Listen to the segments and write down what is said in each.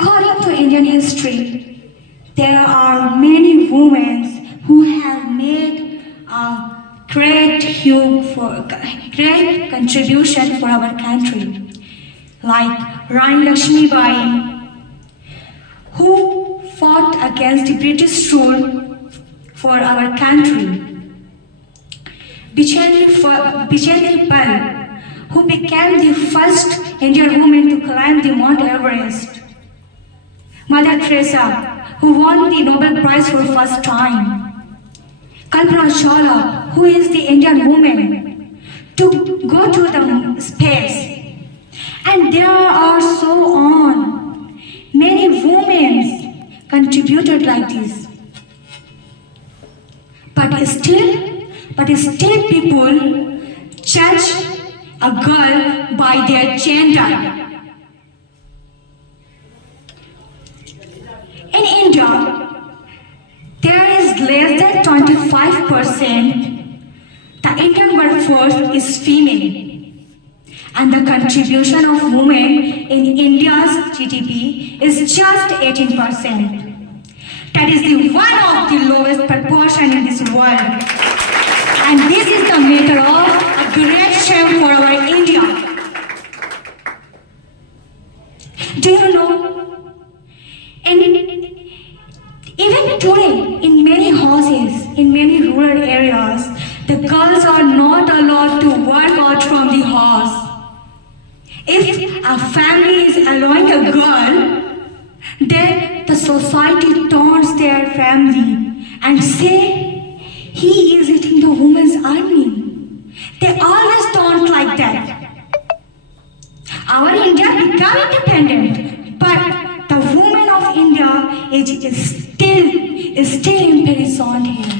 According to Indian history, there are many women who have made a great contribution for our country, like Rani Lakshmi Bai, who fought against the British rule for our country. Bichendri Pal, who became the first Indian woman to climb the Mount Everest. Mother Teresa, who won the Nobel Prize for the first time. Kalpana Chawla, who is the Indian woman to go to the space. And there are so on. Many women contributed like this. But still people judge a girl by their gender. In India, there is less than 25%. The Indian workforce is female, and the contribution of women in India's GDP is just 18%. That is the one of the lowest proportion in this world. And this is the matter of a great shame for our India. Do you know? Even today, in many houses, in many rural areas, the girls are not allowed to work out from the house. If a family is allowing a girl, then the society taunts their family and say, he is eating the woman's earning. They always taunt like that. Our India became independent, but the women of India is still imprisoned here.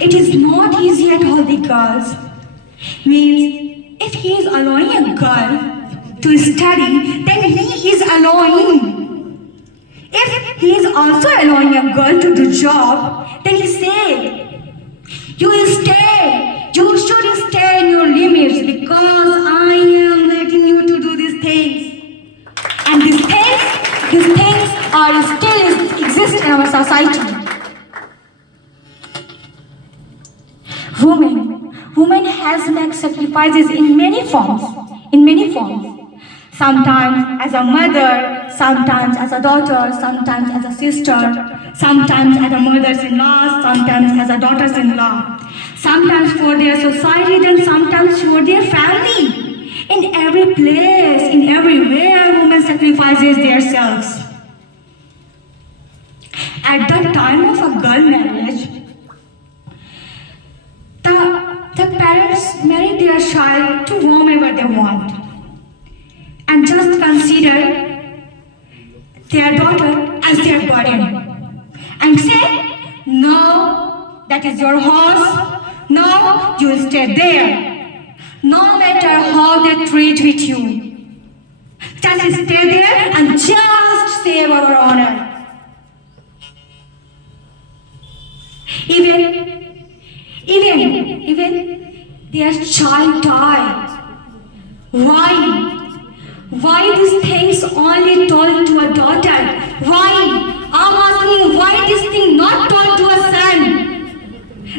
It is not easy at all, the girls. Means, if he is allowing a girl to study, then he is allowing. If he is also allowing a girl to do job, then he say, you should stay in your limits because I am letting you to do these things. And these things are still exist in our society. Women has made sacrifices in many forms. Sometimes as a mother, sometimes as a daughter, sometimes as a sister, sometimes as a mother-in-law, sometimes as a daughter-in-law, sometimes for their society, then sometimes for their family. In every place, in everywhere, women sacrifices themselves. At the time of a girl marriage, the parents marry their child to whomever they want and just consider their daughter as their burden and say, no, that is your house, no, you will stay there, no matter how they treat with you. Just stay there and just save our honor. Even their child died. Why these things only told to a daughter? Why? I'm asking, why this thing not told to a son?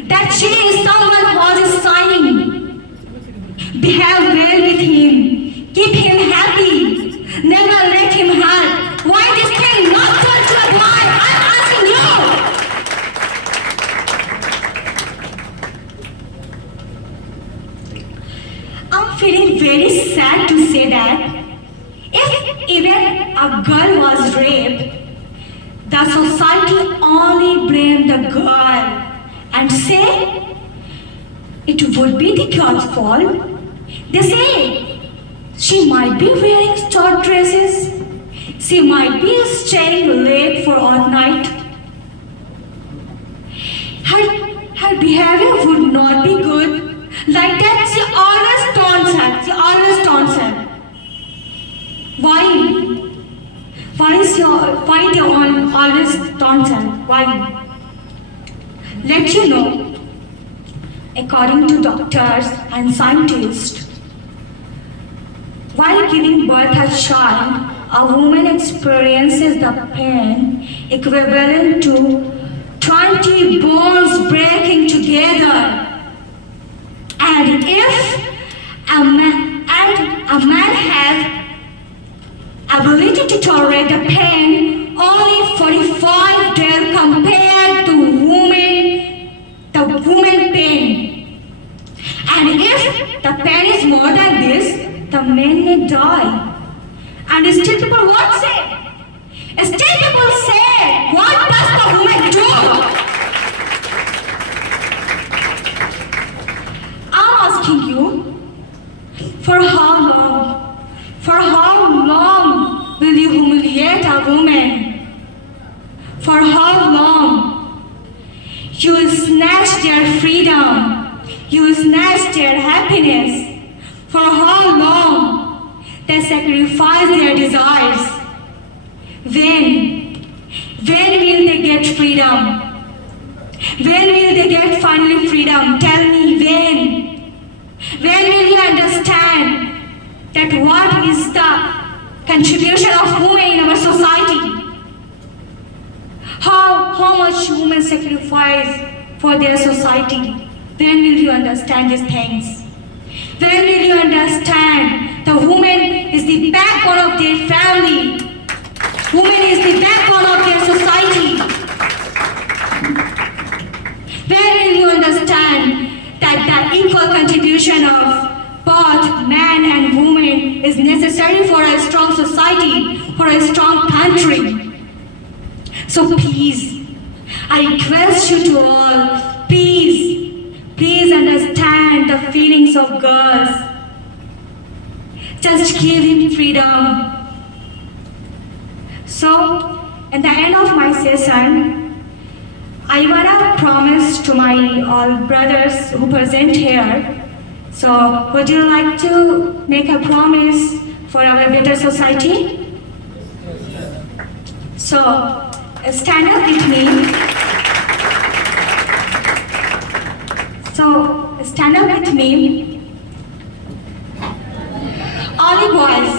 That she is someone who is signing. Behave well with him. Keep him happy. Never let him hurt. Why this thing not told to a boy? I'm asking you. I'm feeling very sad to say that if even a girl was raped, the society only blamed the girl and say it would be the girl's fault. They say she might be wearing short dresses, she might be staying late for all night. Her behavior would not be good. Like that, she always taunts her. Why they always taunt her? Why? Let you know, according to doctors and scientists, While giving birth a child, a woman experiences the pain equivalent to 20 bones breaking together. And if a man has ability to tolerate the pain only 45 days compared to the woman pain. And if the pain is more than this, the man may die. And still people what say? Still people say, what does the woman do? I'm asking you, for how long? For how long will you humiliate a woman? For how long? You will snatch their freedom. You will snatch their happiness. For how long? They sacrifice their desires. When will they get freedom? When will they get finally freedom? Tell me when. When will you understand that what is the contribution of women in our society? How much women sacrifice for their society? When will you understand these things? When will you understand the woman is the backbone of their family? Woman is the backbone of their society. When will you understand that the equal contribution of both man and woman is necessary for a strong society, for a strong country? So please, I request you to all, please understand the feelings of girls. Just give him freedom. So, at the end of my session, I wanna promise to my all brothers who present here. So, would you like to make a promise for our better society? So, stand up with me. So, stand up with me. All the boys.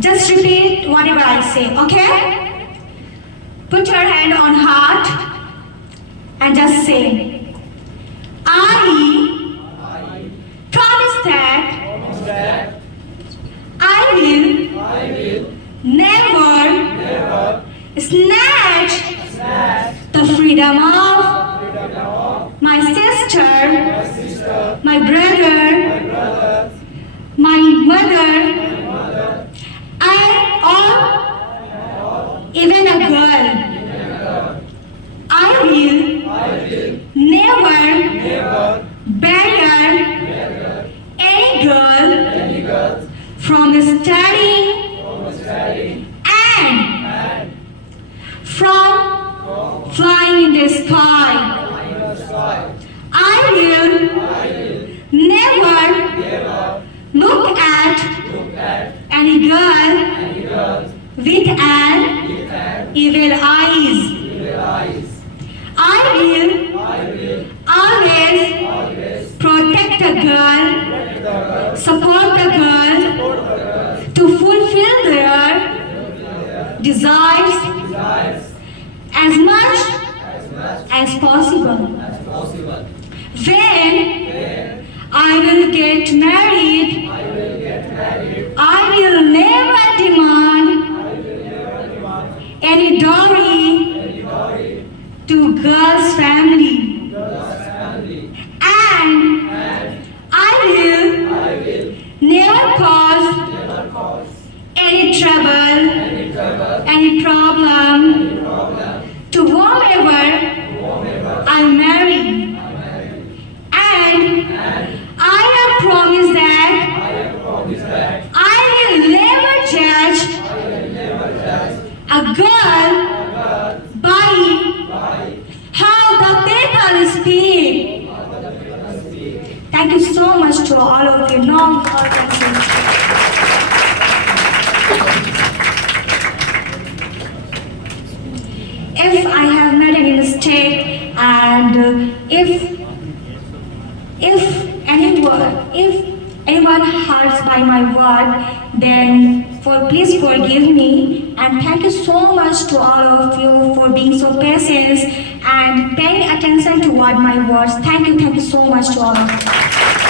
Just repeat whatever I say, okay? Put your hand on heart and just say, I promise that I will never snatch the freedom of my sister, my brother, my mother, or even a girl. I will never barrier any girl from studying and from flying in the sky. I will never look at any girl with an evil eyes. I will always protect the girl, support the girl to fulfill their desires as much as possible. When I will get married, I will never demand any dowry to girl's family. And I will never cause any trouble, any problem to whomever I marry. And I have promised that I will never judge a girl by how the people speak. Thank you so much to all of you. Now, if I have made any mistake and if by my word, then please forgive me. And thank you so much to all of you for being so patient and paying attention to what my words. Thank you so much to all of you.